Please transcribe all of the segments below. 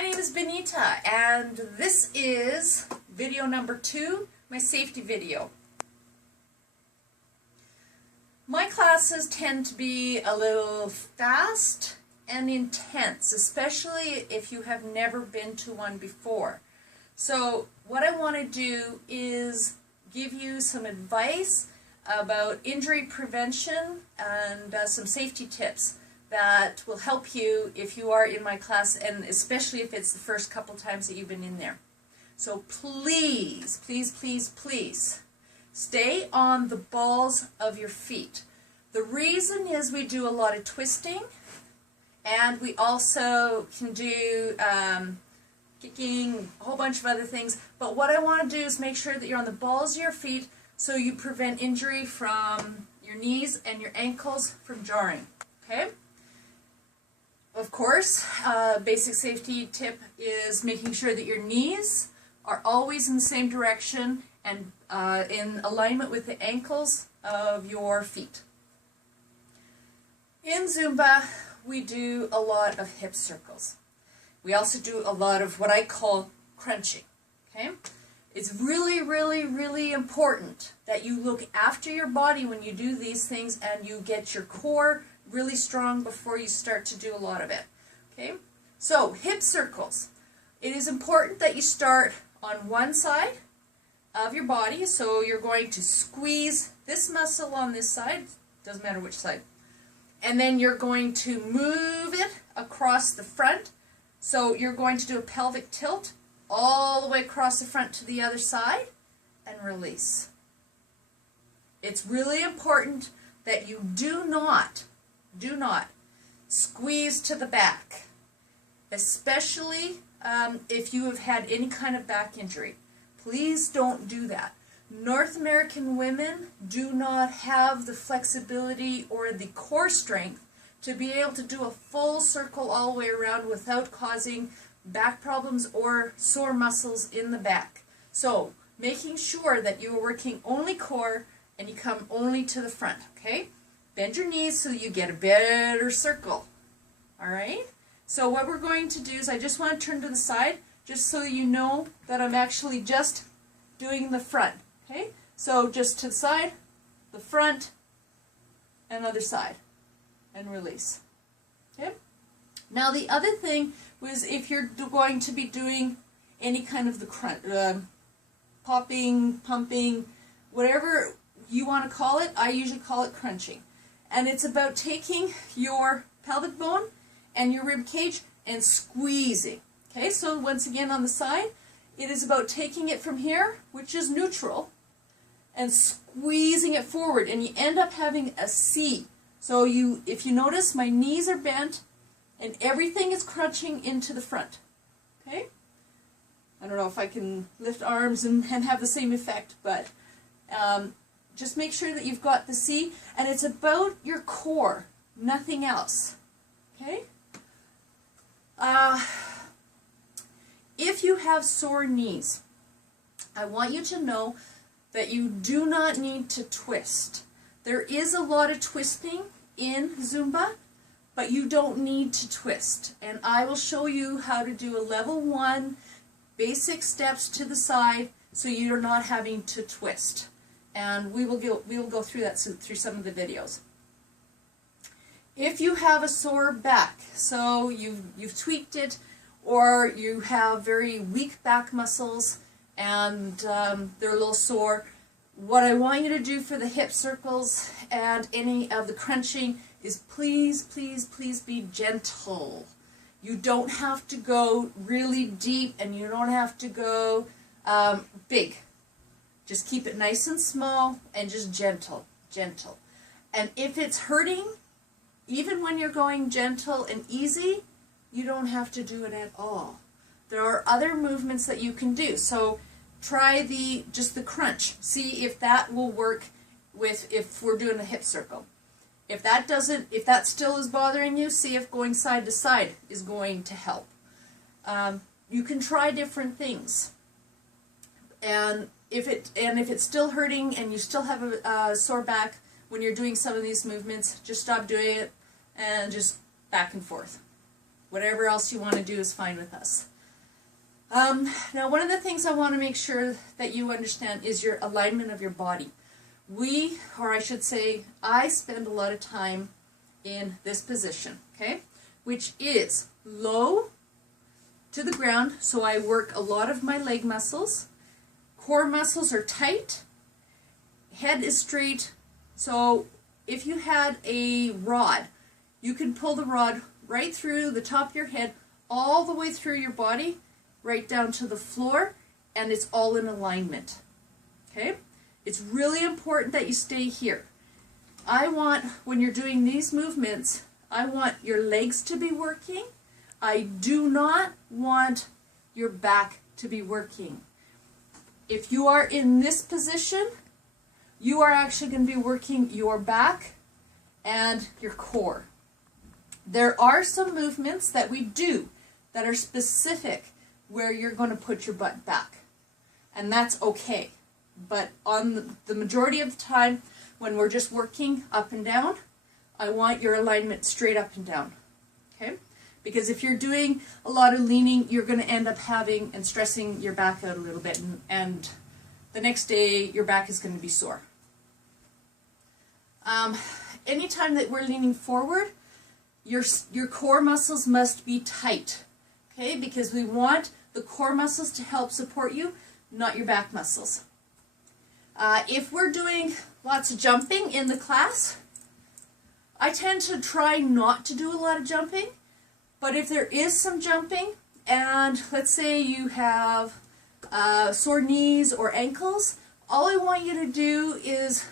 My name is Benita, and this is video number 2, my safety video. My classes tend to be a little fast and intense, especially if you have never been to one before. So what I want to do is give you some advice about injury prevention and some safety tips that will help you if you are in my class, and especially if it's the first couple times that you've been in there. So please, please, please, please stay on the balls of your feet. The reason is we do a lot of twisting, and we also can do kicking, a whole bunch of other things. But what I want to do is make sure that you're on the balls of your feet so you prevent injury from your knees and your ankles from jarring. Okay? Of course, basic safety tip is making sure that your knees are always in the same direction and in alignment with the ankles of your feet. In Zumba, we do a lot of hip circles. We also do a lot of what I call crunching. Okay? It's really, really, really important that you look after your body when you do these things and you get your core really strong before you start to do a lot of it. Okay? So, hip circles. It is important that you start on one side of your body. So you're going to squeeze this muscle on this side, doesn't matter which side. And then you're going to move it across the front. So you're going to do a pelvic tilt all the way across the front to the other side and release. It's really important that you do not squeeze to the back, especially if you have had any kind of back injury. Please don't do that. North American women do not have the flexibility or the core strength to be able to do a full circle all the way around without causing back problems or sore muscles in the back. So, making sure that you are working only core and you come only to the front, okay? Bend your knees so you get a better circle. Alright? So what we're going to do is I just want to turn to the side just so you know that I'm actually just doing the front. Okay? So just to the side, the front, and other side. And release. Okay? Now the other thing was if you're going to be doing any kind of the crunch, popping, pumping, whatever you want to call it, I usually call it crunching. And it's about taking your pelvic bone and your rib cage and squeezing. Okay, so once again on the side, it is about taking it from here, which is neutral, and squeezing it forward, and you end up having a C. So if you notice, my knees are bent, and everything is crunching into the front. Okay? I don't know if I can lift arms and have the same effect, but just make sure that you've got the C, and it's about your core, nothing else. Okay? If you have sore knees, I want you to know that you do not need to twist. There is a lot of twisting in Zumba, but you don't need to twist. And I will show you how to do a level 1 basic steps to the side so you're not having to twist. And we will go through that through some of the videos. If you have a sore back, so you've tweaked it, or you have very weak back muscles and they're a little sore, what I want you to do for the hip circles and any of the crunching is please, please, please be gentle. You don't have to go really deep and you don't have to go big. Just keep it nice and small and just gentle, gentle. And if it's hurting, even when you're going gentle and easy, you don't have to do it at all. There are other movements that you can do. So try just the crunch. See if that will work if we're doing a hip circle. If that still is bothering you, see if going side to side is going to help. You can try different things. And if it's still hurting and you still have a sore back when you're doing some of these movements, just stop doing it and just back and forth. Whatever else you want to do is fine with us. Now, one of the things I want to make sure that you understand is your alignment of your body. Or I should say, I spend a lot of time in this position, okay, which is low to the ground, so I work a lot of my leg muscles. Core muscles are tight, head is straight, so if you had a rod, you can pull the rod right through the top of your head, all the way through your body, right down to the floor, and it's all in alignment, okay? It's really important that you stay here. I want, when you're doing these movements, I want your legs to be working. I do not want your back to be working. If you are in this position, you are actually going to be working your back and your core. There are some movements that we do that are specific where you're going to put your butt back, and that's okay. But on the majority of the time, when we're just working up and down, I want your alignment straight up and down, okay? Because if you're doing a lot of leaning, you're going to end up having and stressing your back out a little bit, and the next day your back is going to be sore. Anytime that we're leaning forward, your core muscles must be tight, okay? Because we want the core muscles to help support you, not your back muscles. If we're doing lots of jumping in the class, I tend to try not to do a lot of jumping, but if there is some jumping, and let's say you have sore knees or ankles, all I want you to do is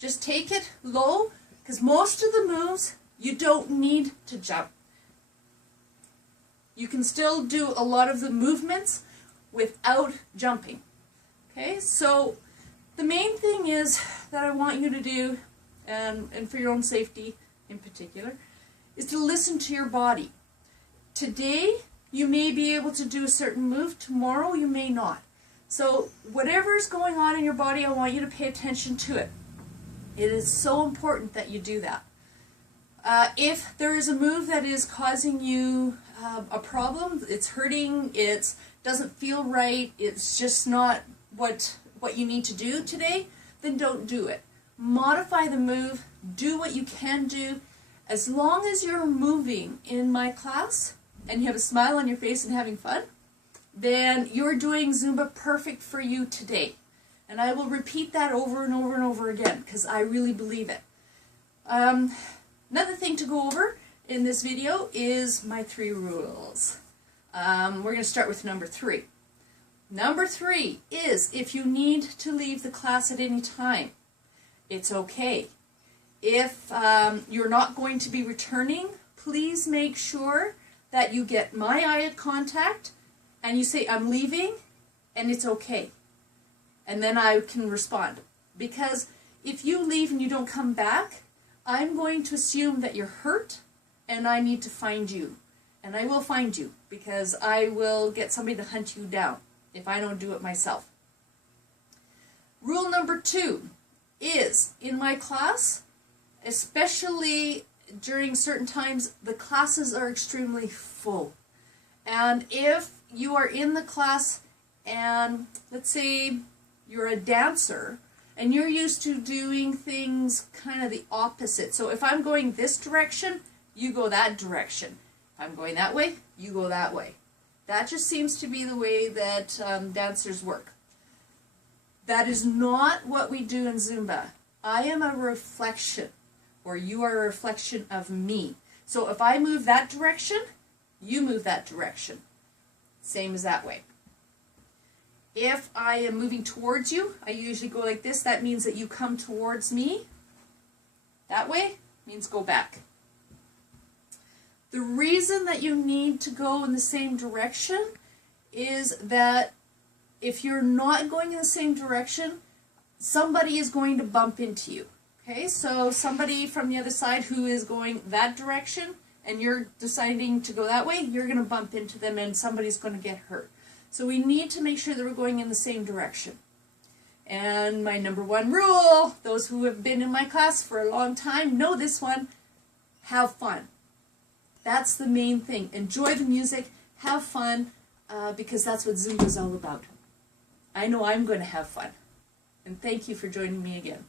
just take it low, because most of the moves, you don't need to jump. You can still do a lot of the movements without jumping. Okay, so the main thing is that I want you to do, and for your own safety in particular, is to listen to your body. Today, you may be able to do a certain move. Tomorrow, you may not. So whatever is going on in your body, I want you to pay attention to it. It is so important that you do that. If there is a move that is causing you a problem, it's hurting, it doesn't feel right, it's just not what you need to do today, then don't do it. Modify the move, do what you can do. As long as you're moving in my class and you have a smile on your face and having fun, then you're doing Zumba perfect for you today. And I will repeat that over and over and over again because I really believe it. Another thing to go over in this video is my 3 rules. We're going to start with number 3. Number 3 is if you need to leave the class at any time, it's okay. If you're not going to be returning, please make sure that you get my eye contact and you say, I'm leaving, and it's okay. And then I can respond. Because if you leave and you don't come back, I'm going to assume that you're hurt and I need to find you. And I will find you because I will get somebody to hunt you down if I don't do it myself. Rule number 2 is in my class, especially during certain times, the classes are extremely full. And if you are in the class and let's say you're a dancer and you're used to doing things kind of the opposite. So if I'm going this direction, you go that direction. If I'm going that way, you go that way. That just seems to be the way that dancers work. That is not what we do in Zumba. I am a reflection, or you are a reflection of me. So if I move that direction, you move that direction. Same as that way. If I am moving towards you, I usually go like this. That means that you come towards me. That way means go back. The reason that you need to go in the same direction is that if you're not going in the same direction, somebody is going to bump into you. Okay, so somebody from the other side who is going that direction and you're deciding to go that way, you're going to bump into them and somebody's going to get hurt. So we need to make sure that we're going in the same direction. And my number 1 rule, those who have been in my class for a long time know this one, have fun. That's the main thing. Enjoy the music, have fun, because that's what Zumba is all about. I know I'm going to have fun. And thank you for joining me again.